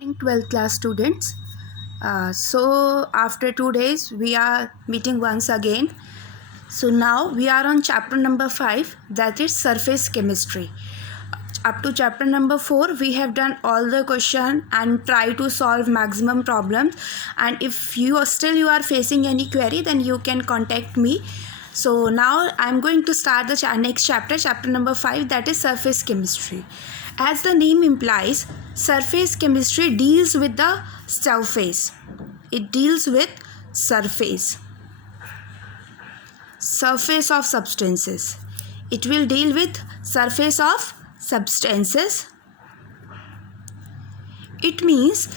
Morning 12th class students. So after 2 days we are meeting once again. So now we are on chapter number 5, that is surface chemistry. Up to chapter number 4 we have done all the question and try to solve maximum problems, and if you are facing any query, then you can contact me. So now I am going to start the next chapter number 5, that is surface chemistry. As the name implies, surface chemistry deals with the surface. It deals with surface of substances. It will deal with surface of substances. It means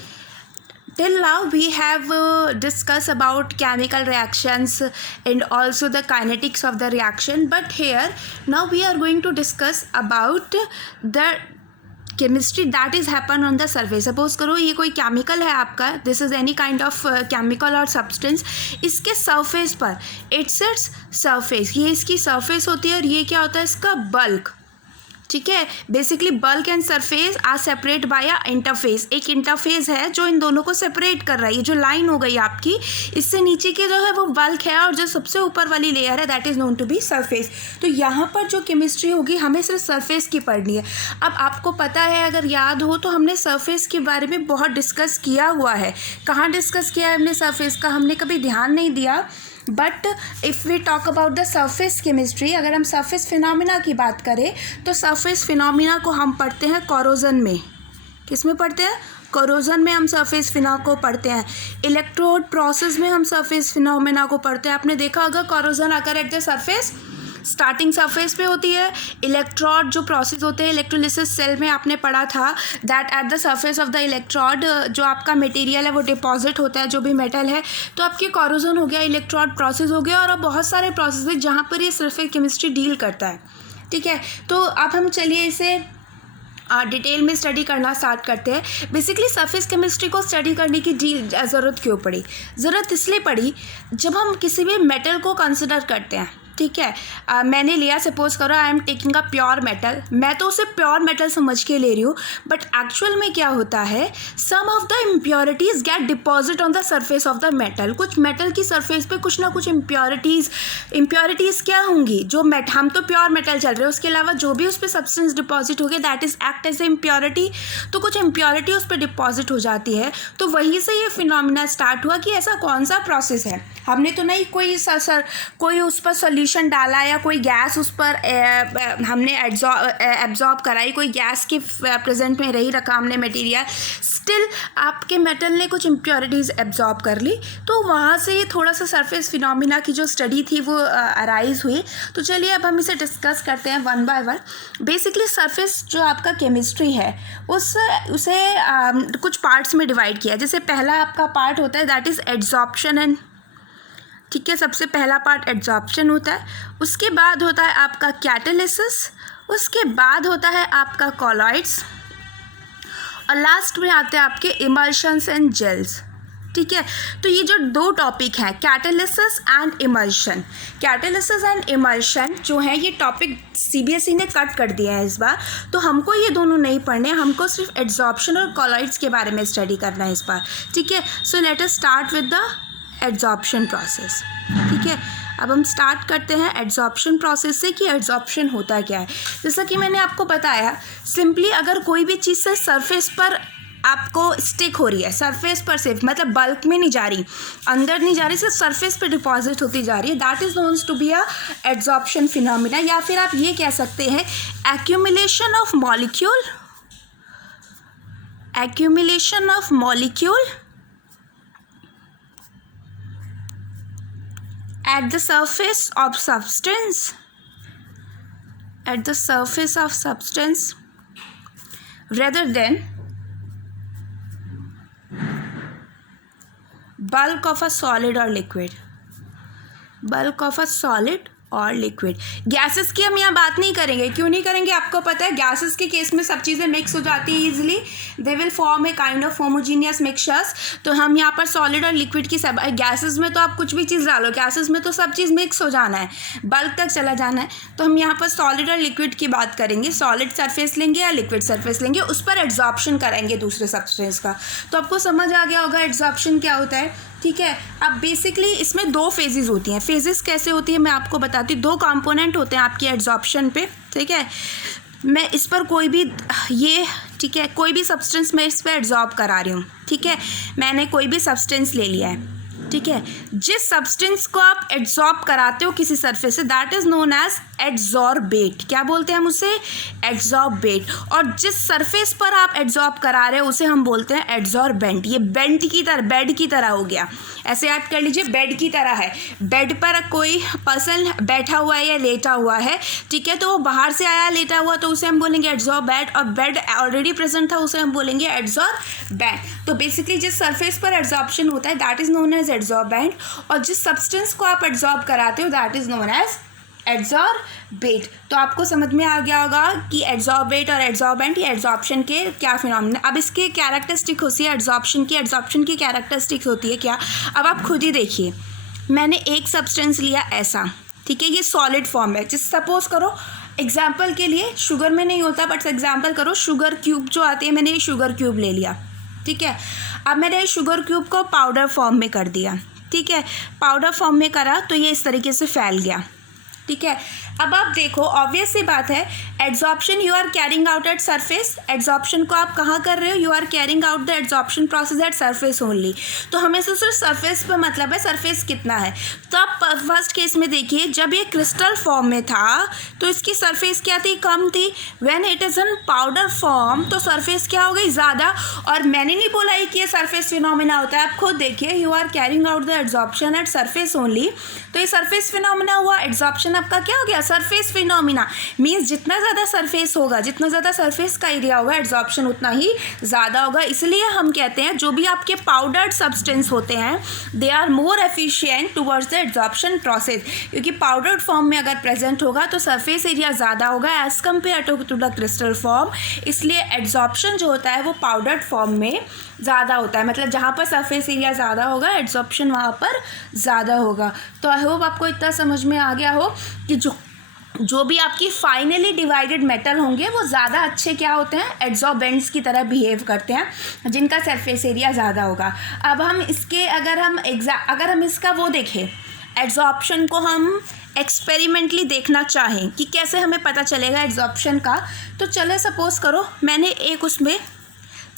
till now we have discussed about chemical reactions and also the kinetics of the reaction, but here now we are going to discuss about the chemistry that is happen on the surface. Suppose करो ये कोई chemical है आपका, this is any kind of chemical और substance, इसके surface पर its surface, ये इसकी सरफेस होती है और ये क्या होता है इसका बल्क. ठीक है, basically bulk and surface are separate by a interface. एक इंटरफेस है जो इन दोनों को सेपरेट कर रहा है. ये जो लाइन हो गई आपकी, इससे नीचे की जो है वो बल्क है और जो सबसे ऊपर वाली लेयर है that is known to be surface. तो यहाँ पर जो केमिस्ट्री होगी हमें सिर्फ सरफेस की पढ़नी है. अब आपको पता है, अगर याद हो तो हमने सरफेस के बारे में बहुत डिस्कस किया हुआ है. कहाँ डिस्कस किया है हमने सरफेस का, हमने कभी ध्यान नहीं दिया. But if we talk about the surface chemistry, अगर हम सरफेस फिनोमिना की बात करें तो सरफेस फिनोमिना को हम पढ़ते हैं कोरोजन में. किस में पढ़ते हैं? कोरोजन में हम सरफेस फिना को पढ़ते हैं. इलेक्ट्रोड प्रोसेस में हम सरफेस फिनोमिना को पढ़ते हैं. आपने देखा अगर कोरोजन आकर at the surface, starting surface पे होती है. इलेक्ट्रोड जो प्रोसेस होते हैं इलेक्ट्रोलिसिस सेल में आपने पढ़ा था that at the surface of the electrode जो आपका मटेरियल है वो डिपॉजिट होता है, जो भी मेटल है. तो आपके कोरोजन हो गया, इलेक्ट्रोड प्रोसेस हो गया, और अब बहुत सारे प्रोसेस है जहाँ पर ये सरफेस केमिस्ट्री डील करता है. ठीक है, तो अब हम चलिए इसे डिटेल में स्टडी करना स्टार्ट करते हैं. बेसिकली सरफेस केमिस्ट्री को स्टडी करने की ज़रूरत क्यों पड़ी? ज़रूरत इसलिए पड़ी जब हम किसी भी मेटल को कंसिडर करते हैं. ठीक है, मैंने लिया, सपोज करो I am taking a pure metal, मैं तो उसे प्योर मेटल समझ के ले रही हूँ, बट एक्चुअल में क्या होता है, some of the impurities get deposit on the surface of the metal. कुछ मेटल की सरफेस पे कुछ ना कुछ इम्प्योरिटीज़ क्या होंगी, जो हम तो प्योर मेटल चल रहे हैं, उसके अलावा जो भी उस पर सब्सटेंस डिपॉजिट हो गया that is act as a impurity. तो कुछ इम्प्योरिटी उस पर डिपॉजिट हो जाती है. तो वहीं से ये फिनोमिना स्टार्ट हुआ कि ऐसा कौन सा प्रोसेस है. हमने तो नहीं कोई उस पर सोल्यूशन डाला या कोई गैस उस पर हमने एब्जॉर्ब कराई, कोई गैस के प्रेजेंट में रही रखा हमने मटेरियल, स्टिल आपके मेटल ने कुछ इम्प्योरिटीज़ एब्जॉर्ब कर ली. तो वहाँ से ये थोड़ा सा सरफेस फिनोमिना की जो स्टडी थी वो अराइज हुई. तो चलिए अब हम इसे डिस्कस करते हैं one by one. Basically surface जो आपका केमिस्ट्री है उसे कुछ पार्ट्स में डिवाइड किया. जैसे पहला आपका पार्ट होता है दैट इज़ एड्जॉर्प्शन एंड, ठीक है, सबसे पहला पार्ट एड्जॉर्प्शन होता है. उसके बाद होता है आपका कैटालिसिस, उसके बाद होता है आपका कॉलॉइड्स, और लास्ट में आते हैं आपके इमल्शंस एंड जेल्स. ठीक है, तो ये जो दो टॉपिक हैं catalysis and emulsion, catalysis and emulsion जो है ये टॉपिक सीबीएसई ने कट कर दिया है इस बार. तो हमको ये दोनों नहीं पढ़ने, हमको सिर्फ एड्जॉर्प्शन और कॉलॉइड्स के बारे में स्टडी करना है इस बार. ठीक है, so let us start with the adsorption process. ठीक है, अब हम स्टार्ट करते हैं एड्जॉर्प्शन प्रोसेस से कि एड्जॉर्प्शन होता क्या है. जैसा कि मैंने आपको बताया, सिंपली अगर कोई भी चीज़ से सरफेस पर आपको स्टिक हो रही है, सरफेस पर सिर्फ, मतलब बल्क में नहीं जा रही, अंदर नहीं जा रही, सिर्फ सरफेस पे डिपॉजिट होती जा रही है, that is knowns to be a adsorption phenomena. या फिर आप ये कह सकते हैं accumulation of molecule at the surface of substance rather than bulk of a solid or liquid. और लिक्विड। गैसेस की हम यहाँ बात नहीं करेंगे, क्यों नहीं करेंगे आपको पता है, गैसेस के केस में सब चीज़ें मिक्स हो जाती है easily, they will form a kind of homogeneous mixtures. तो हम यहाँ पर सॉलिड और लिक्विड की सब, गैसेस में तो आप कुछ भी चीज़ डालो, गैसेस में तो सब चीज़ मिक्स हो जाना है, बल्क तक चला जाना है। तो हम यहाँ पर सॉलिड और लिक्विड की बात करेंगे, सॉलिड सरफेस लेंगे या लिक्विड सरफेस लेंगे, उस पर एड्जॉर्प्शन करेंगे दूसरे सब्सटेंस का। तो आपको समझ आ गया होगा एड्जॉर्प्शन क्या होता है, ठीक है। अब बेसिकली इसमें दो फेजेस होती हैं। फेजेस कैसे होती है मैं आपको बताती हूँ। दो कंपोनेंट होते हैं आपकी एड्जॉर्प्शन पे, ठीक है। मैं इस पर कोई भी ये, ठीक है, कोई भी सब्सटेंस मैं इस पर एड्जॉर्ब करा रही हूँ, ठीक है। मैंने कोई भी सब्सटेंस ले लिया है, ठीक है। जिस सब्सटेंस को आप एड्जॉर्ब कराते हो किसी सरफेस से, that is known as adsorbate. क्या बोलते हैं हम उसे? एड्जॉर्बेट। और जिस सरफेस पर आप एड्जॉर्ब करा रहे हो उसे हम बोलते हैं एड्जॉर्बेंट। ये बेंट की तरह, बेड की तरह हो गया। ऐसे याद कर लीजिए, बेड की तरह है। बेड पर कोई पर्सन बैठा हुआ है या लेटा हुआ है, ठीक है, तो वो बाहर से आया लेटा हुआ, तो उसे हम बोलेंगे एड्जॉर्बेट। और बेड ऑलरेडी प्रेजेंट था, उसे हम बोलेंगे एड्जॉर्बेंट। तो बेसिकली जिस सरफेस पर एड्जॉर्प्शन होता है that is known as adsorbent, और जिस सब्सटेंस को आप एड्जॉर्ब कराते हो that is known as adsorbate. तो आपको समझ में आ गया होगा कि एड्जॉर्बेट और एड्जॉर्बेंट ये एड्जॉर्प्शन के क्या फिनोमेना। अब इसके कैरेक्टरिस्टिक होती है एड्जॉर्प्शन की कैरेक्टरिस्टिक्स होती है क्या, अब आप खुद ही देखिए। मैंने एक सब्सटेंस लिया ऐसा, ठीक है, ये सॉलिड फॉर्म है। जिस सपोज करो एग्जाम्पल के लिए, शुगर में नहीं होता बट एग्जाम्पल करो, शुगर क्यूब जो आती है, मैंने ये शुगर क्यूब ले लिया, ठीक है। अब मैंने शुगर क्यूब को पाउडर फॉर्म में कर दिया, ठीक है। पाउडर फॉर्म में करा तो ये इस तरीके से फैल गया, ठीक है। अब आप देखो, ऑब्वियस सी बात है, adsorption you are carrying out at surface. Adsorption को आप कहाँ कर रहे हो? You are carrying out the adsorption process at surface only. तो हमें से सिर्फ सरफेस पे मतलब है, सरफेस कितना है। तो आप फर्स्ट केस में देखिए, जब ये क्रिस्टल फॉर्म में था तो इसकी सरफेस क्या थी? कम थी। When it is in powder form तो सरफेस क्या हो गई? ज़्यादा। और मैंने नहीं बोला ही कि ये सरफेस फिनोमिना होता है, आप खुद देखिए, you are carrying out the adsorption at surface only. तो ये सरफेस फिनोमिना हुआ, एड्जॉर्प्शन आपका क्या हो गया? Surface phenomena. मीन्स जितना ज़्यादा सरफेस होगा, जितना ज़्यादा सरफेस का एरिया होगा, एड्जॉर्प्शन उतना ही ज़्यादा होगा। इसलिए हम कहते हैं जो भी आपके पाउडर्ड सब्सटेंस होते हैं they are more efficient towards the adsorption process, क्योंकि पाउडर्ड फॉर्म में अगर प्रेजेंट होगा तो सरफेस एरिया ज़्यादा होगा as compare to the crystal form. इसलिए एड्जॉर्प्शन जो होता है वो पाउडर्ड फॉर्म में ज़्यादा होता है, मतलब जहाँ पर सरफेस एरिया ज़्यादा होगा एड्जॉर्प्शन वहाँ पर ज़्यादा होगा। तो आई होप आपको इतना समझ में आ गया हो कि जो भी आपकी फाइनली डिवाइडेड मेटल होंगे वो ज़्यादा अच्छे क्या होते हैं? एड्जॉर्बेंट्स की तरह बिहेव करते हैं, जिनका सरफेस एरिया ज़्यादा होगा। अब हम इसके अगर हम इसका वो देखें, एड्जॉर्प्शन को हम एक्सपेरिमेंटली देखना चाहें कि कैसे हमें पता चलेगा एड्जॉर्प्शन का, तो चले सपोज करो मैंने एक उसमें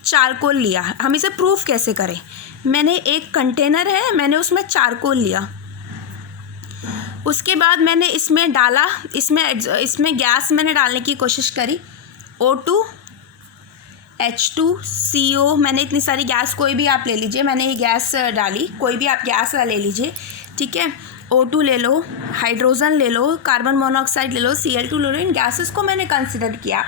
चारकोल लिया, हम इसे प्रूफ कैसे करें? मैंने एक कंटेनर है, मैंने उसमें चारकोल लिया, उसके बाद मैंने इसमें डाला, इसमें गैस मैंने डालने की कोशिश करी, O2 H2CO, मैंने इतनी सारी गैस, कोई भी आप ले लीजिए, मैंने ये गैस डाली, कोई भी आप गैस ले लीजिए, ठीक है। O2 ले लो, हाइड्रोजन ले लो, कार्बन मोनोऑक्साइड ले लो, Cl2 ले लो। इन गैसेस को मैंने कंसिडर किया।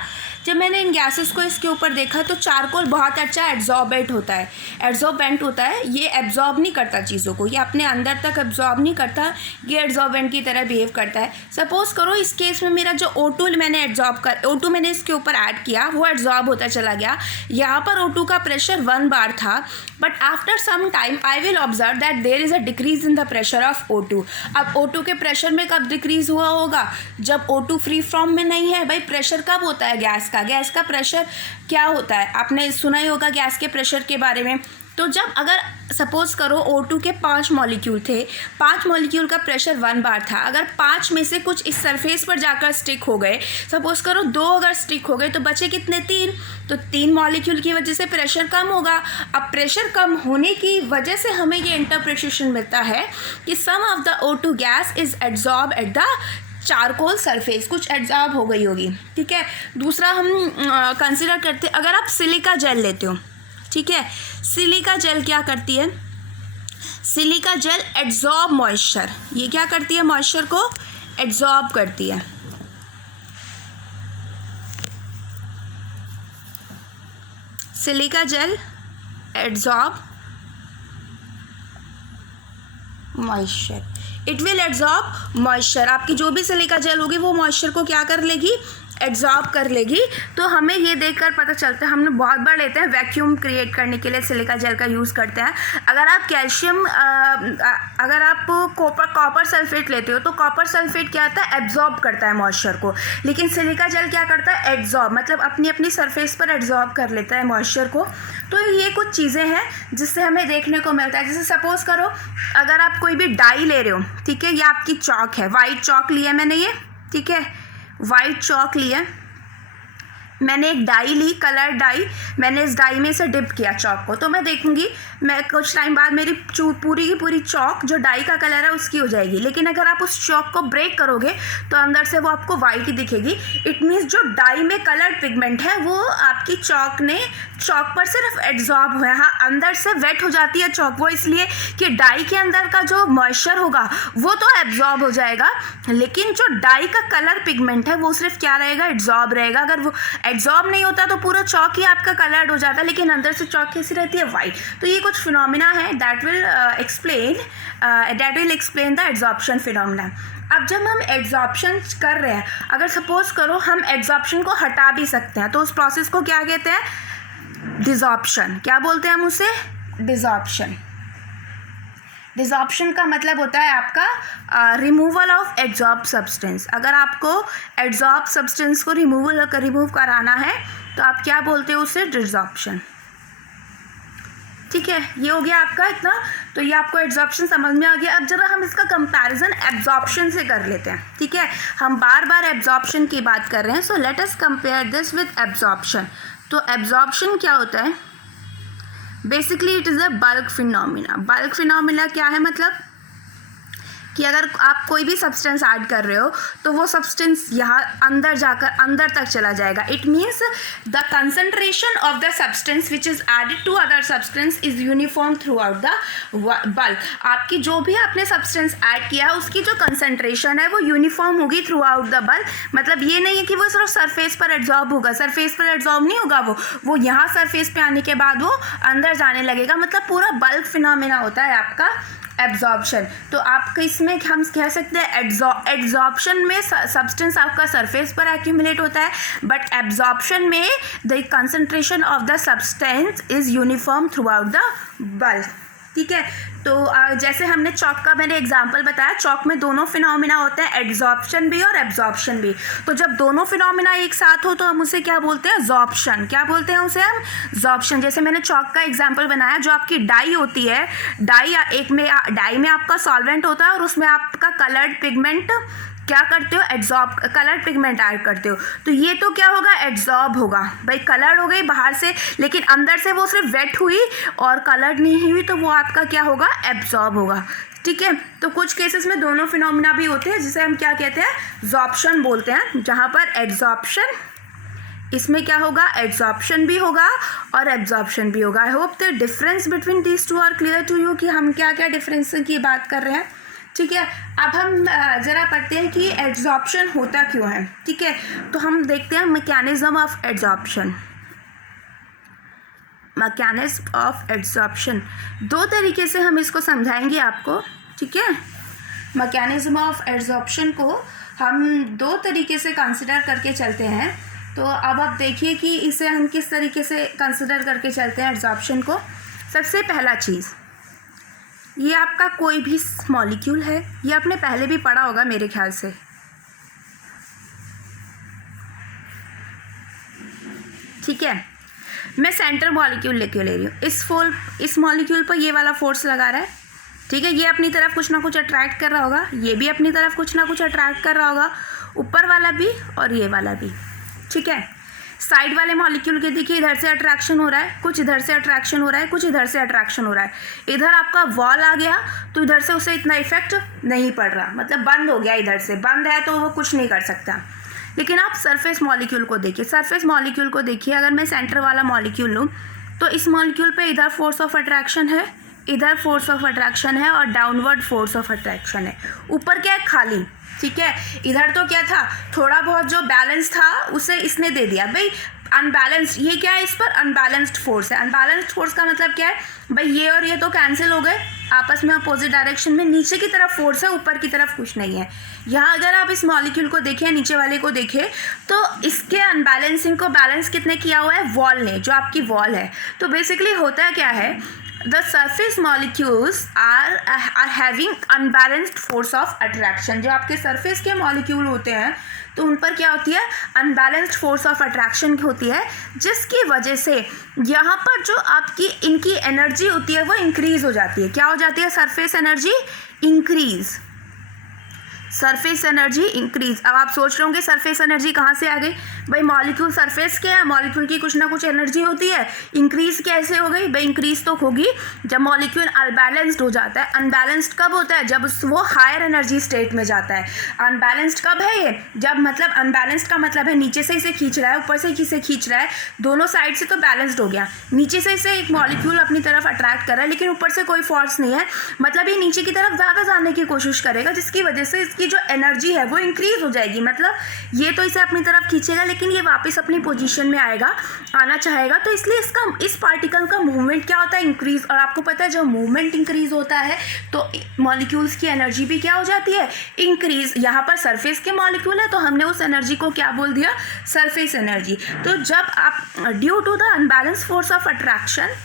जब मैंने इन गैसेस को इसके ऊपर देखा तो चारकोल बहुत अच्छा एड्जॉर्बेंट होता है, ये एब्जॉर्ब नहीं करता चीज़ों को, ये अपने अंदर तक एब्जॉर्ब नहीं करता, ये एड्जॉर्बेंट की तरह बिहेव करता है। सपोज करो इस केस में मेरा जो O2 मैंने इसके ऊपर ऐड किया, वो एड्जॉर्ब होता चला गया। यहाँ पर O2 का प्रेशर 1 बार था, but after some time I will observe that there is a decrease in the pressure of O2। अब O2 के प्रेशर में कब डिक्रीज हुआ होगा? जब O2 फ्री फ्रॉम में नहीं है। भाई प्रेशर कब होता है गैस का प्रेशर क्या होता है? आपने सुना ही होगा गैस के प्रेशर के बारे में। तो जब अगर सपोज करो O2 के 5 मॉलिक्यूल थे, 5 मॉलिक्यूल का प्रेशर 1 बार था, अगर 5 में से कुछ इस सरफेस पर जाकर स्टिक हो गए, सपोज करो 2 अगर स्टिक हो गए तो बचे कितने? 3। तो 3 मॉलिक्यूल की वजह से प्रेशर कम होगा। अब प्रेशर कम होने की वजह से हमें ये इंटरप्रिटेशन मिलता है कि some of the O2 gas is absorb at the charcoal surface, कुछ एब्जॉर्ब हो गई होगी, ठीक है। दूसरा हम कंसिडर करते हैं, अगर आप सिलिका जेल लेते हो, ठीक है, सिलिका जेल क्या करती है? सिलिका जेल एब्जॉर्ब मॉइस्चर, ये क्या करती है? मॉइस्चर को एब्जॉर्ब करती है। Silica gel absorb moisture, it will absorb moisture. आपकी जो भी सिलिका जेल होगी वो मॉइस्चर को क्या कर लेगी, एब्जॉर्ब कर लेगी। तो हमें ये देखकर पता चलता है, हमने बहुत बार लेते हैं वैक्यूम क्रिएट करने के लिए सिलिका जेल का यूज़ करते हैं। अगर आप कैल्शियम अगर आप कॉपर सल्फेट लेते हो तो कॉपर सल्फेट क्या होता है, एब्जॉर्ब करता है मॉइस्चर को, लेकिन सिलिका जेल क्या करता है, एब्जॉर्ब, मतलब अपनी अपनी सरफेस पर एब्जॉर्ब कर लेता है मॉइस्चर को। तो ये कुछ चीज़ें हैं जिससे हमें देखने को मिलता है। जैसे सपोज़ करो अगर आप कोई भी डाई ले रहे हो, ठीक है, ये आपकी चॉक है, वाइट चॉक लिया है मैंने ये, ठीक है, वाइट चॉक लिया, मैंने एक डाई ली, कलर डाई, मैंने इस डाई में से डिप किया चॉक को, तो मैं देखूंगी मैं कुछ टाइम बाद मेरी पूरी की पूरी चॉक जो डाई का कलर है उसकी हो जाएगी। लेकिन अगर आप उस चॉक को ब्रेक करोगे तो अंदर से वो आपको वाइट ही दिखेगी। इट मीन्स जो डाई में कलर्ड पिगमेंट है वो आपकी चॉक पर सिर्फ एब्जॉर्ब हुआ है। हाँ, अंदर से वेट हो जाती है चॉक, वो इसलिए कि डाई के अंदर का जो मॉइस्चर होगा वो तो एब्जॉर्ब हो जाएगा, लेकिन जो डाई का कलर पिगमेंट है वो सिर्फ क्या रहेगा, एब्जॉर्ब रहेगा। अगर वो एब्जॉर्ब नहीं होता तो पूरा चॉक ही आपका कलर्ड हो जाता है, लेकिन अंदर से चॉक कैसी रहती है, वाइट। तो ये कुछ फिनोमिना है that will explain the absorption phenomena. अब जब हम एब्जॉर्प्शन कर रहे हैं, अगर सपोज करो हम एब्जॉर्प्शन को हटा भी सकते हैं तो उस प्रोसेस को क्या कहते हैं, डिसॉर्प्शन। क्या बोलते हैं हम उसे, डिसॉर्प्शन। डिसॉर्प्शन का मतलब होता है आपका रिमूवल ऑफ एब्जॉर्ब सब्सटेंस। अगर आपको एब्जॉर्ब सब्सटेंस को रिमूव कराना है तो आप क्या बोलते हो उसे, डिसॉर्प्शन। ठीक है, ये हो गया आपका इतना, तो ये आपको एब्जॉर्प्शन समझ में आ गया। अब जरा हम इसका कंपैरिजन एब्जॉर्प्शन से कर लेते हैं, ठीक है, हम बार बार एब्जॉर्प्शन की बात कर रहे हैं, so let us compare this with absorption. तो एब्जॉर्प्शन क्या होता है, basically it is a bulk phenomena. Bulk phenomena क्या है, मतलब कि अगर आप कोई भी सब्सटेंस ऐड कर रहे हो तो वो सब्सटेंस यहाँ अंदर जाकर अंदर तक चला जाएगा। It means the concentration of the substance which is added to other substance is uniform throughout the bulk. आपकी जो भी आपने सब्सटेंस ऐड किया है उसकी जो कंसंट्रेशन है वो यूनिफॉर्म होगी थ्रू आउट द बल्क। मतलब ये नहीं है कि वो सिर्फ सरफेस पर एब्जॉर्ब होगा, सरफेस पर एब्जॉर्ब नहीं होगा, वो यहाँ सरफेस पे आने के बाद वो अंदर जाने लगेगा। मतलब पूरा बल्क फिनोमिना होता है आपका एब्जॉर्प्शन। तो आपके इसमें हम कह सकते हैं एब्जॉर्प्शन में सब्सटेंस आपका सरफेस पर एक्यूमुलेट होता है, बट एब्जॉर्प्शन में the concentration of the substance is uniform throughout the bulk. ठीक है, तो जैसे हमने चॉक का मैंने एग्जांपल बताया, चॉक में दोनों फिनोमिना होते हैं, एब्जॉर्प्शन भी और एब्जॉर्प्शन भी। तो जब दोनों फिनोमिना एक साथ हो तो हम उसे क्या बोलते हैं, ज़ॉर्प्शन। क्या बोलते हैं उसे हम, ज़ॉर्प्शन। जैसे मैंने चॉक का एग्जांपल बनाया, जो आपकी डाई होती है, डाई में आपका सॉल्वेंट होता है और उसमें आपका कलर्ड पिगमेंट क्या करते हो, एब्जॉर्ब, कलर्ड पिगमेंट ऐड करते हो, तो ये तो क्या होगा, एब्जॉर्ब होगा। भाई कलर्ड हो गई बाहर से, लेकिन अंदर से वो सिर्फ वेट हुई और कलर्ड नहीं हुई, तो वो आपका क्या होगा, एब्जॉर्ब होगा। ठीक है, तो कुछ केसेस में दोनों फिनोमिना भी होते हैं जिसे हम क्या कहते हैं, ज़ॉर्प्शन बोलते हैं, जहाँ पर एब्जॉर्प्शन, इसमें क्या होगा, एब्जॉर्प्शन भी होगा और एब्जॉर्प्शन भी होगा। I hope the difference between these two are clear to you, कि हम क्या क्या डिफरेंस की बात कर रहे हैं। ठीक है, अब हम ज़रा पढ़ते हैं कि एब्जॉर्प्शन होता क्यों है। ठीक है, तो हम देखते हैं mechanism of absorption. Mechanism of absorption दो तरीके से हम इसको समझाएंगे आपको। ठीक है, मैकेनिज्म ऑफ एब्जॉर्प्शन को हम दो तरीके से कंसिडर करके चलते हैं। तो अब आप देखिए कि इसे हम किस तरीके से कंसिडर करके चलते हैं एब्जॉर्प्शन को। सबसे पहला चीज़, ये आपका कोई भी मॉलिक्यूल है, ये आपने पहले भी पढ़ा होगा मेरे ख्याल से। ठीक है, मैं सेंटर मॉलिक्यूल लेके ले रही हूँ, इस मॉलिक्यूल पर ये वाला फोर्स लगा रहा है। ठीक है, ये अपनी तरफ कुछ ना कुछ अट्रैक्ट कर रहा होगा, ये भी अपनी तरफ कुछ ना कुछ अट्रैक्ट कर रहा होगा, ऊपर वाला भी और ये वाला भी। ठीक है, साइड वाले मॉलिक्यूल के देखिए, इधर से अट्रैक्शन हो रहा है, कुछ इधर से अट्रैक्शन हो रहा है, कुछ इधर से अट्रैक्शन हो रहा है। इधर आपका वॉल आ गया तो इधर से उसे इतना इफेक्ट नहीं पड़ रहा, मतलब बंद हो गया, इधर से बंद है तो वो कुछ नहीं कर सकता। लेकिन आप सरफेस मॉलिक्यूल को देखिए, सरफेस मॉलिक्यूल को देखिए, अगर मैं सेंटर वाला मॉलिक्यूल लूँ तो इस मॉलिक्यूल पे इधर फोर्स ऑफ अट्रैक्शन है, इधर फोर्स ऑफ अट्रैक्शन है और डाउनवर्ड फोर्स ऑफ अट्रैक्शन है। ऊपर क्या है, खाली। ठीक है, इधर तो क्या था, थोड़ा बहुत जो बैलेंस था उसे इसने दे दिया। भाई अनबैलेंस्ड, ये क्या है, इस पर अनबैलेंस्ड फोर्स है। अनबैलेंस्ड फोर्स का मतलब क्या है भाई, ये और ये तो कैंसिल हो गए आपस में अपोजिट डायरेक्शन में, नीचे की तरफ फोर्स है, ऊपर की तरफ कुछ नहीं है। यहाँ अगर आप इस मॉलिक्यूल को देखें, नीचे वाले को देखें, तो इसके अनबैलेंसिंग को बैलेंस कितने किया हुआ है, वॉल ने, जो आपकी वॉल है। तो बेसिकली होता क्या है, the surface molecules are having unbalanced force of attraction। जो आपके सरफेस के मॉलिक्यूल होते हैं तो उन पर क्या होती है, अनबैलेंस्ड फोर्स ऑफ अट्रैक्शन होती है, जिसकी वजह से यहाँ पर जो आपकी इनकी एनर्जी होती है वो इंक्रीज हो जाती है। क्या हो जाती है, surface energy increase, surface energy increase. अब आप सोच रहे होंगे सरफेस एनर्जी कहाँ से आ गई, भाई मॉलिक्यूल सरफेस के है, मॉलिक्यूल की कुछ ना कुछ एनर्जी होती है, इंक्रीज कैसे हो गई, भाई इंक्रीज तो होगी जब मॉलिक्यूल अनबैलेंस्ड हो जाता है। अनबैलेंस्ड कब होता है, जब वो हायर एनर्जी स्टेट में जाता है। अनबैलेंस्ड कब है ये, जब मतलब अनबैलेंस्ड का मतलब है नीचे से इसे खींच रहा है, ऊपर से इसे खींच रहा है, दोनों साइड से तो बैलेंस्ड हो गया, नीचे से इसे एक मॉलिक्यूल अपनी तरफ अट्रैक्ट कर रहा है, लेकिन ऊपर से कोई फोर्स नहीं है, मतलब ये नीचे की तरफ ज़्यादा जाने की कोशिश करेगा, जिसकी वजह से इसकी जो एनर्जी है वो इंक्रीज हो जाएगी। मतलब ये तो इसे अपनी तरफ खींचेगा, लेकिन ये वापस अपनी पोजीशन में आना चाहेगा, तो इसलिए इस पार्टिकल का मूवमेंट क्या होता है, इंक्रीज। और आपको पता है जब मूवमेंट इंक्रीज होता है तो मॉलिक्यूल्स की एनर्जी भी क्या हो जाती है, इंक्रीज। यहाँ पर सरफेस के मॉलिक्यूल है तो हमने उस एनर्जी को क्या बोल दिया, सरफेस एनर्जी। तो जब आप due to the unbalance force of attraction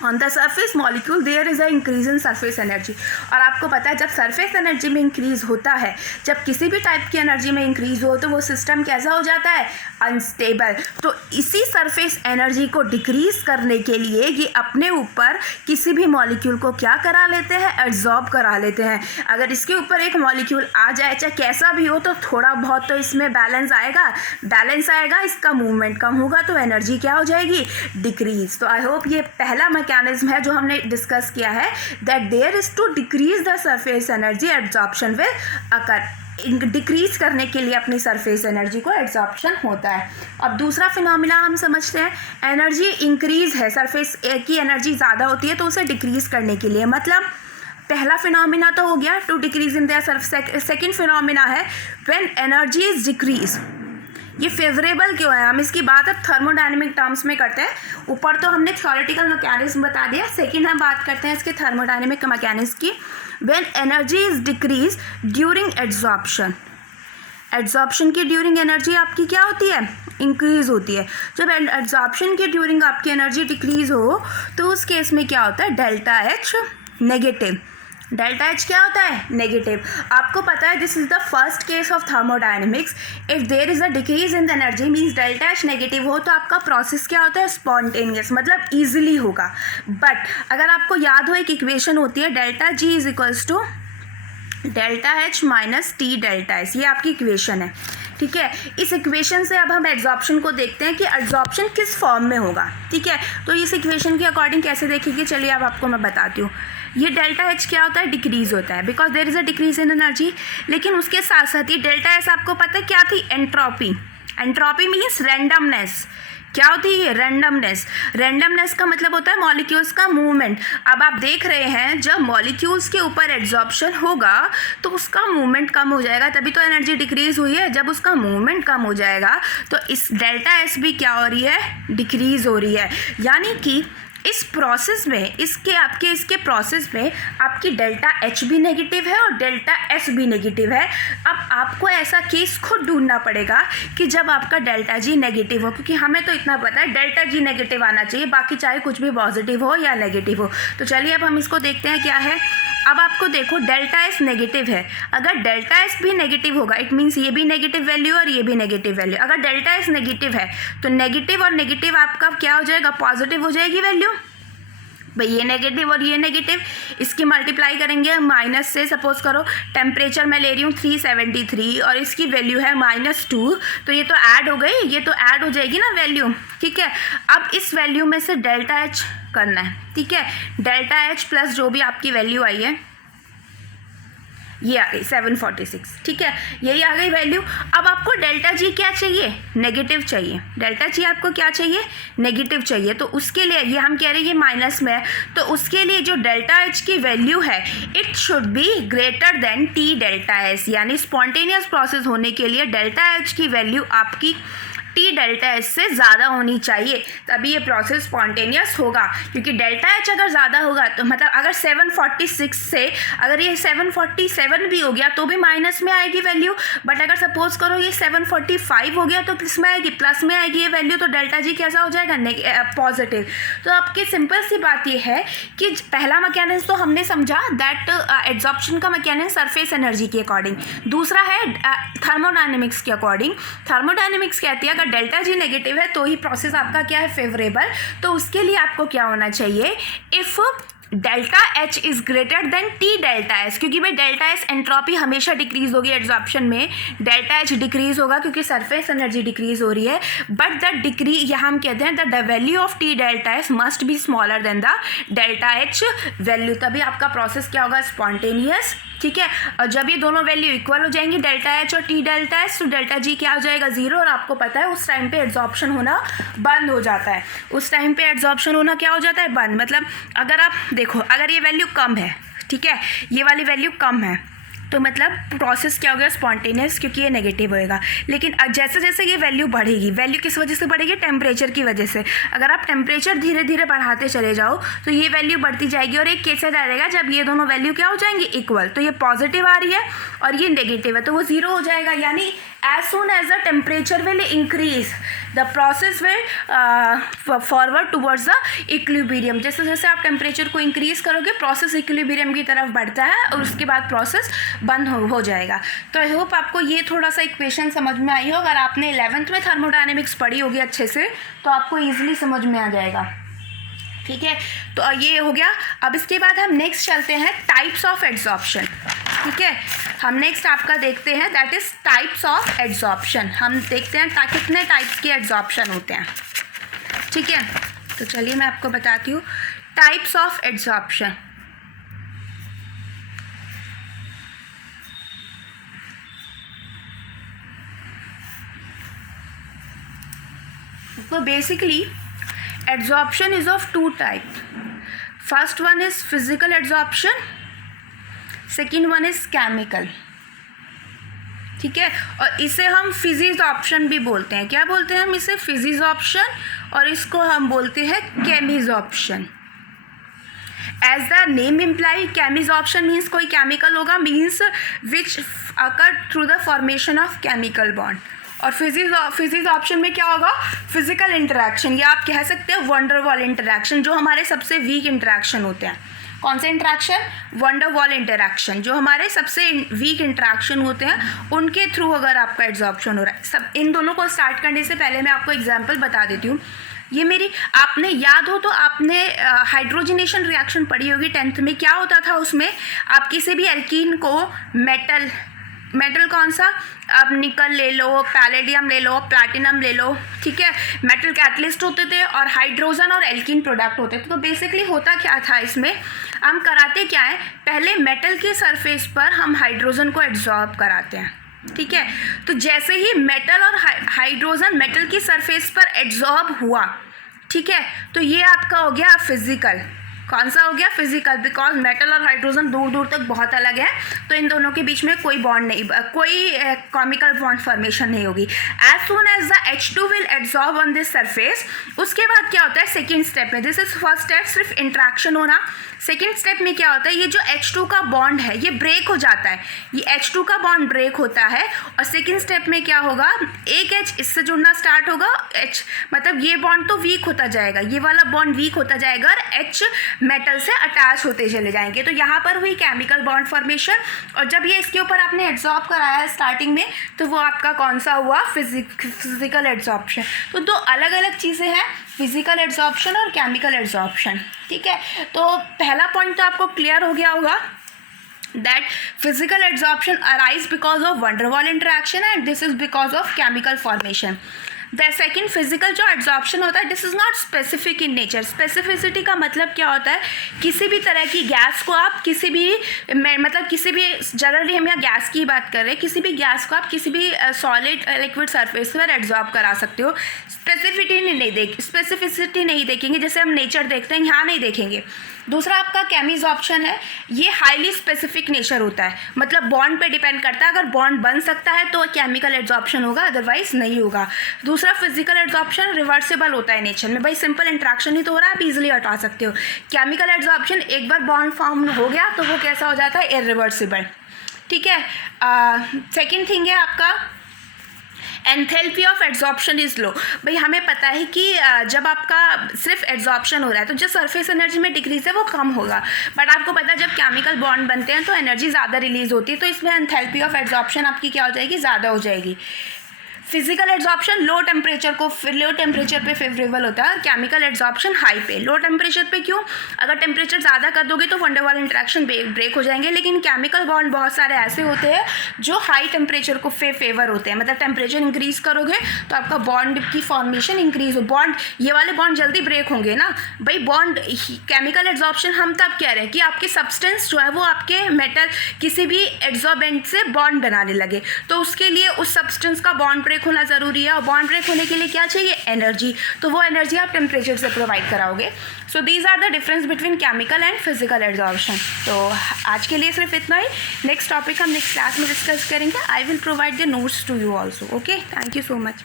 on the surface molecule there is a increase in surface energy. और आपको पता है जब सरफेस एनर्जी में इंक्रीज होता है, जब किसी भी टाइप की एनर्जी में इंक्रीज हो तो वो सिस्टम कैसा हो जाता है, अनस्टेबल। तो इसी सरफेस एनर्जी को डिक्रीज करने के लिए ये अपने ऊपर किसी भी मॉलिक्यूल को क्या करा लेते हैं, एब्जॉर्ब करा लेते हैं। अगर इसके ऊपर एक मॉलिक्यूल आ जाए चाहे कैसा भी हो तो थोड़ा बहुत तो इसमें बैलेंस आएगा, इसका मूवमेंट कम होगा तो एनर्जी क्या हो जाएगी, डिक्रीज। तो आई होप ये पहला मैकेनिज्म है जो हमने डिस्कस किया है, that there is to decrease the surface energy absorption will occur. Decrease करने के लिए अपनी सरफेस एनर्जी को एब्जॉर्प्शन होता है। अब दूसरा फिनोमिना हम समझते हैं, एनर्जी इंक्रीज है, सरफेस की एनर्जी ज़्यादा होती है तो उसे डिक्रीज करने के लिए, मतलब पहला फिनोमिना तो हो गया to decrease in their surface. Second phenomena है व्हेन एनर्जी इज डिक्रीज। ये फेवरेबल क्यों है, हम इसकी बात अब थर्मोडायनेमिक टर्म्स में करते हैं। ऊपर तो हमने थ्योरेटिकल मैकेनिज्म बता दिया, सेकंड हम बात करते हैं इसके थर्मोडायनेमिक मैकेनिज्म की। When energy is decrease during absorption, absorption की ड्यूरिंग एनर्जी आपकी क्या होती है, इंक्रीज होती है। जब एब्जॉर्प्शन की ड्यूरिंग आपकी एनर्जी डिक्रीज हो तो उस केस में क्या होता है, delta H negative. Delta H क्या होता है, नेगेटिव। आपको पता है this is the first case of thermodynamics, if there is a decrease in the energy means delta H negative हो तो आपका प्रोसेस क्या होता है, स्पॉन्टेनियस, मतलब ईजिली होगा। बट अगर आपको याद हो एक इक्वेशन होती है delta G is equals to delta H minus T delta S, ये आपकी इक्वेशन है, ठीक है। इस इक्वेशन से अब हम एब्जॉर्प्शन को देखते हैं कि एब्जॉर्प्शन किस फॉर्म में होगा, ठीक है। तो इस इक्वेशन के अकॉर्डिंग कैसे देखेंगे, चलिए अब आपको मैं बताती हूँ। ये डेल्टा एच क्या होता है, डिक्रीज होता है because there is a decrease in energy. लेकिन उसके साथ साथ ये डेल्टा एस आपको पता है क्या थी, एंट्रोपी। Entropy means randomness. क्या होती है, रैंडमनेस। रैंडमनेस का मतलब होता है मॉलिक्यूल्स का मूवमेंट। अब आप देख रहे हैं जब मॉलिक्यूल्स के ऊपर एब्जॉर्प्शन होगा तो उसका मूवमेंट कम हो जाएगा, तभी तो एनर्जी डिक्रीज हुई है। जब उसका मूवमेंट कम हो जाएगा तो इस डेल्टा एस भी क्या हो रही है, डिक्रीज हो रही है। यानी कि इस प्रोसेस में इसके प्रोसेस में आपकी डेल्टा एच भी नेगेटिव है और डेल्टा एस भी नेगेटिव है। अब आपको ऐसा केस खुद ढूंढना पड़ेगा कि जब आपका डेल्टा जी नेगेटिव हो, क्योंकि हमें तो इतना पता है डेल्टा जी नेगेटिव आना चाहिए, बाकी चाहे कुछ भी पॉजिटिव हो या नेगेटिव हो। तो चलिए अब हम इसको देखते हैं क्या है। अब आपको देखो डेल्टा एस नेगेटिव है, अगर डेल्टा एस भी नेगेटिव होगा इट मीन्स ये भी नेगेटिव वैल्यू और ये भी नेगेटिव वैल्यू। अगर डेल्टा एस नेगेटिव है तो नेगेटिव और नेगेटिव आपका क्या हो जाएगा, पॉजिटिव हो जाएगी वैल्यू। भाई ये नेगेटिव और ये नेगेटिव, इसकी मल्टीप्लाई करेंगे माइनस से। सपोज करो टेम्परेचर मैं ले रही हूँ 373 और इसकी वैल्यू है -2, तो ये तो ऐड हो गई, ये तो ऐड हो जाएगी ना वैल्यू, ठीक है। अब इस वैल्यू में से डेल्टा एच करना है, ठीक है। डेल्टा एच प्लस जो भी आपकी वैल्यू आई है ये आ गई 746, ठीक है, यही आ गई वैल्यू। अब आपको डेल्टा जी क्या चाहिए, नेगेटिव चाहिए। डेल्टा जी आपको क्या चाहिए, नेगेटिव चाहिए। तो उसके लिए ये हम कह रहे हैं ये माइनस में है, तो उसके लिए जो डेल्टा एच की वैल्यू है it should be greater than T delta S, यानी स्पॉन्टेनियस प्रोसेस होने के लिए डेल्टा एच की वैल्यू आपकी टी डेल्टा एच से ज़्यादा होनी चाहिए, तभी ये प्रोसेस स्पॉन्टेनियस होगा। क्योंकि डेल्टा एच अगर ज़्यादा होगा तो मतलब अगर 746 से अगर ये 747 भी हो गया तो भी माइनस में आएगी वैल्यू, बट अगर सपोज करो ये 745 हो गया तो किस में आएगी, प्लस में आएगी ये वैल्यू, तो डेल्टा जी कैसा हो जाएगा, पॉजिटिव। तो आपकी सिंपल सी बात ये है कि पहला मैकेनिज्म तो हमने समझा दैट एड्जॉर्प्शन का मैकेनिज्म सरफेस एनर्जी के अकॉर्डिंग, दूसरा है थर्मोडायनेमिक्स के अकॉर्डिंग। थर्मोडायनेमिक्स कहती है अगर डेल्टा जी नेगेटिव है तो ही प्रोसेस आपका क्या है, फेवरेबल। तो उसके लिए आपको क्या होना चाहिए, if delta H is greater than T delta S, क्योंकि भाई डेल्टा एस एंट्रोपी हमेशा डिक्रीज होगी एड्जॉर्प्शन में, डेल्टा एच डिक्रीज होगा क्योंकि सरफेस एनर्जी डिक्रीज हो रही है, बट द डिक्री यहाँ हम कहते हैं the value of T delta S must be smaller than the delta H value, तभी आपका प्रोसेस क्या होगा, स्पॉन्टेनियस। ठीक है, और जब ये दोनों वैल्यू इक्वल हो जाएंगी डेल्टा एच और टी डेल्टा एस, तो डेल्टा जी क्या हो जाएगा, जीरो। और आपको पता है उस टाइम पे एड्जॉर्प्शन होना बंद हो जाता है, उस टाइम पे एड्जॉर्प्शन होना क्या हो जाता है, बंद। मतलब अगर आप देखो अगर ये वैल्यू कम है, ठीक है, ये वाली वैल्यू कम है, तो मतलब प्रोसेस क्या हो गया, स्पॉन्टेनियस, क्योंकि ये नेगेटिव होएगा। लेकिन जैसे जैसे ये वैल्यू बढ़ेगी, वैल्यू किस वजह से बढ़ेगी, टेम्परेचर की वजह से। अगर आप टेम्परेचर धीरे धीरे बढ़ाते चले जाओ तो ये वैल्यू बढ़ती जाएगी, और एक कैसे जाएगा, जब ये दोनों वैल्यू क्या हो जाएंगी, इक्वल। तो ये पॉजिटिव आ रही है और ये नेगेटिव है तो वो जीरो हो जाएगा, यानी as soon as the temperature will increase the process will forward towards the equilibrium. जैसे जैसे आप टेम्परेचर को इंक्रीज करोगे प्रोसेस इक्विलिब्रियम की तरफ बढ़ता है और उसके बाद प्रोसेस बंद हो जाएगा। तो आई होप आपको ये थोड़ा सा इक्वेशन समझ में आई हो। अगर आपने 11th में थर्मोडायनेमिक्स पढ़ी होगी अच्छे से तो आपको ईजिली समझ में आ जाएगा। ठीक है, तो ये हो गया। अब इसके बाद हम नेक्स्ट चलते हैं टाइप्स ऑफ एड्जॉर्प्शन। ठीक है, हम नेक्स्ट आपका देखते हैं that is types of adsorption. हम देखते हैं कितने टाइप्स के एड्जॉर्प्शन होते हैं। ठीक है, तो चलिए मैं आपको बताती हूँ टाइप्स ऑफ एड्जॉर्प्शन। तो basically adsorption is of two types. First one is physical adsorption, second one is chemical. ठीक है, और इसे हम फिजिजॉर्प्शन भी बोलते हैं। क्या बोलते हैं हम इसे, फिजिजॉर्प्शन, और इसको हम बोलते हैं chemisorption. As the name imply, chemisorption means कोई केमिकल होगा, means which occur through the formation of chemical bond. और फिजिजॉर्प्शन में क्या होगा, फिजिकल इंटरेक्शन, या आप कह सकते हैं वंडरवॉल इंटरेक्शन, जो हमारे सबसे वीक इंटरेक्शन होते हैं। कौन से इंटरेक्शन, वंडरवॉल इंटरेक्शन, जो हमारे सबसे वीक इंटरेक्शन होते हैं, उनके थ्रू अगर आपका एड्जॉर्प्शन हो रहा है। सब इन दोनों को स्टार्ट करने से पहले मैं आपको एग्जांपल बता देती हूँ। ये मेरी, आपने याद हो तो आपने हाइड्रोजनेशन रिएक्शन पढ़ी होगी 10th में। क्या होता था उसमें, आप किसी भी एल्कीन को मेटल कौन सा, आप निकल ले लो, पैलेडियम ले लो, प्लैटिनम ले लो, ठीक है, मेटल कैटलिस्ट होते थे और हाइड्रोजन और एल्कीन प्रोडक्ट होते थे। तो बेसिकली होता क्या था इसमें, हम कराते क्या है, पहले मेटल की सरफेस पर हम हाइड्रोजन को एड्जॉर्ब कराते हैं। ठीक है, तो जैसे ही मेटल और हाइड्रोजन मेटल की सरफेस पर एड्जॉर्ब हुआ, ठीक है, तो ये आपका हो गया फिजिकल। कौन सा हो गया, फिजिकल, बिकॉज मेटल और हाइड्रोजन दूर दूर तक बहुत अलग है, तो इन दोनों के बीच में कोई बॉन्ड नहीं, कोई केमिकल बॉन्ड फॉर्मेशन नहीं होगी। As soon as the H2 will adsorb on this surface, उसके बाद क्या होता है सेकेंड स्टेप में, दिस इज फर्स्ट स्टेप सिर्फ इंट्रैक्शन होना। सेकेंड स्टेप में क्या होता है, ये जो H2 का बॉन्ड है ये ब्रेक हो जाता है, ये H2 का बॉन्ड ब्रेक होता है, और सेकेंड स्टेप में क्या होगा, एक H इससे जुड़ना स्टार्ट होगा, H मतलब ये बॉन्ड तो वीक होता जाएगा, ये वाला बॉन्ड वीक होता जाएगा और H मेटल से अटैच होते चले जाएंगे। तो यहाँ पर हुई केमिकल बॉन्ड फॉर्मेशन, और जब ये इसके ऊपर आपने एड्जॉर्ब कराया है स्टार्टिंग में, तो वो आपका कौन सा हुआ, फिजिकल एड्जॉर्प्शन। तो दो अलग अलग चीज़ें हैं, फिजिकल एड्जॉर्प्शन और केमिकल एड्जॉर्प्शन। ठीक है, तो पहला पॉइंट तो आपको क्लियर हो गया होगा that physical absorption arise because of van der Waals interaction and this is because of chemical formation. The second physical जो एड्जॉर्प्शन होता है, this is not specific in nature. Specificity का मतलब क्या होता है, किसी भी तरह की गैस को आप किसी भी मतलब किसी भी, जनरली हम यहाँ गैस की बात कर रहे हैं, किसी भी गैस को आप किसी भी सॉलिड लिक्विड सरफेस पर एड्जॉर्ब करा सकते हो। स्पेसिफिसिटी नहीं देखेंगे, जैसे हम नेचर देखते हैं यहाँ नहीं देखेंगे। दूसरा आपका केमिजॉर्प्शन है, ये हाईली स्पेसिफिक नेचर होता है, मतलब बॉन्ड पे डिपेंड करता है। अगर बॉन्ड बन सकता है तो केमिकल एड्जॉर्प्शन होगा, अदरवाइज नहीं होगा। दूसरा फिजिकल एड्जॉर्प्शन रिवर्सिबल होता है नेचर में, भाई सिंपल इंट्रैक्शन ही तो हो रहा है, आप इजीली हटा सकते हो। केमिकल एड्जॉर्प्शन एक बार बॉन्ड फॉर्म हो गया तो वो कैसा हो जाता है, इरिवर्सिबल। ठीक है। सेकेंड थिंग है आपका enthalpy of adsorption is low. भाई हमें पता है कि जब आपका सिर्फ एड्जॉर्प्शन हो रहा है तो जो सरफेस एनर्जी में डिक्रीज है वो कम होगा, बट आपको पता है जब केमिकल बॉन्ड बनते हैं तो एनर्जी ज़्यादा रिलीज होती है, तो इसमें एंथैल्पी ऑफ एड्जॉर्प्शन आपकी क्या हो जाएगी, ज़्यादा हो जाएगी। फिजिकल एड्जॉर्प्शन लो टेम्परेचर पे फेवरेबल होता है, केमिकल एड्जॉर्प्शन हाई पे। लो टेम्परेचर पे क्यों, अगर टेम्परेचर ज़्यादा कर दोगे तो वन डे वाल इंटरेक्शन ब्रेक हो जाएंगे, लेकिन केमिकल बॉन्ड बहुत सारे ऐसे होते हैं जो हाई टेम्परेचर को फेवर होते हैं, मतलब टेम्परेचर इंक्रीज करोगे तो आपका बॉन्ड की फॉर्मेशन इंक्रीज हो, बॉन्ड ये वाले बॉन्ड जल्दी ब्रेक होंगे ना भाई। बॉन्ड केमिकल एड्जॉर्प्शन हम तब कह रहे हैं कि आपके सब्सटेंस जो है वो आपके मेटल किसी भी एड्जॉर्बेंट से बॉन्ड बनाने लगे, तो उसके लिए उस सब्सटेंस का बॉन्ड ब्रेक होना ज़रूरी है, और बॉन्ड ब्रेक होने के लिए क्या चाहिए, एनर्जी, तो वो एनर्जी आप टेम्परेचर से प्रोवाइड कराओगे। So these are the difference between chemical and physical adsorption. तो आज के लिए सिर्फ इतना ही, नेक्स्ट टॉपिक हम नेक्स्ट क्लास में डिस्कस करेंगे। I will provide the notes to you also. Okay, thank you so much.